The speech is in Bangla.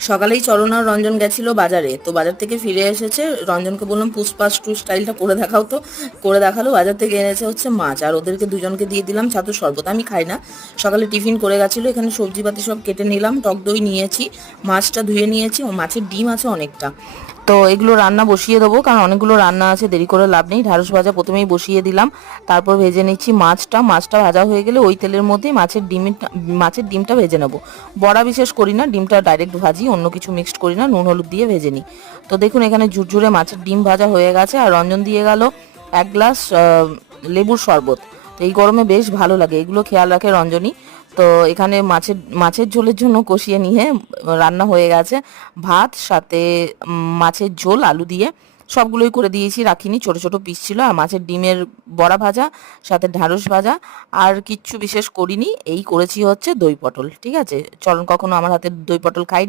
সকালেই চরণ আর রঞ্জন গেছিল বাজারে, তো বাজার থেকে ফিরে এসেছে। রঞ্জনকে বললাম পুষ্পা টু স্টাইলটা করে দেখাও, তো করে দেখালো। বাজার থেকে এনেছে হচ্ছে মাছ, আর ওদেরকে দুজনকে দিয়ে দিলাম ছাতুর শরবত। আমি খাই না, সকালে টিফিন করে গেছিলো। এখানে সবজিপাতি সব কেটে নিলাম, টক দই নিয়েছি, মাছটা ধুয়ে নিয়েছি, ও মাছের ডিম আছে অনেকটা। তো এগুলো রান্না বসিয়ে দেবো, কারণ অনেকগুলো রান্না আছে, দেরি করে লাভ নেই। ঢ্যাঁড়স ভাজা প্রথমেই বসিয়ে দিলাম, তারপর ভেজে নিচ্ছি মাছটা। মাছটা ভাজা হয়ে গেলে ওই তেলের মধ্যেই মাছের ডিমটা ভেজে নেবো। বড়া বিশেষ করি না, ডিমটা ডাইরেক্ট ভাজি, অন্য কিছু মিক্সড করি না, নুন হলুদ দিয়ে ভেজে নিই। তো দেখুন এখানে ঝুরঝুরে মাছের ডিম ভাজা হয়ে গেছে, আর রঞ্জন দিয়ে গেল 1 গ্লাস লেবুর শরবত। তো এই গরমে বেশ ভালো লাগে, এগুলো খেয়াল রাখে রঞ্জনী। তো এখানে মাছের ঝোলের জন্য কষিয়ে নিয়ে রান্না হয়ে গেছে। ভাত সাথে মাছের ঝোল আলু দিয়ে সবগুলোই করে দিয়েছি, রাখিনি, ছোট ছোট পিস ছিল। আর মাছের ডিমের বড়া ভাজা, সাথে ঢ্যাঁড়স ভাজা, আর কিচ্ছু বিশেষ করিনি। এই করেছি হচ্ছে দই পটল। ঠিক আছে, চলন কখনো আমার হাতে দই পটল খাই।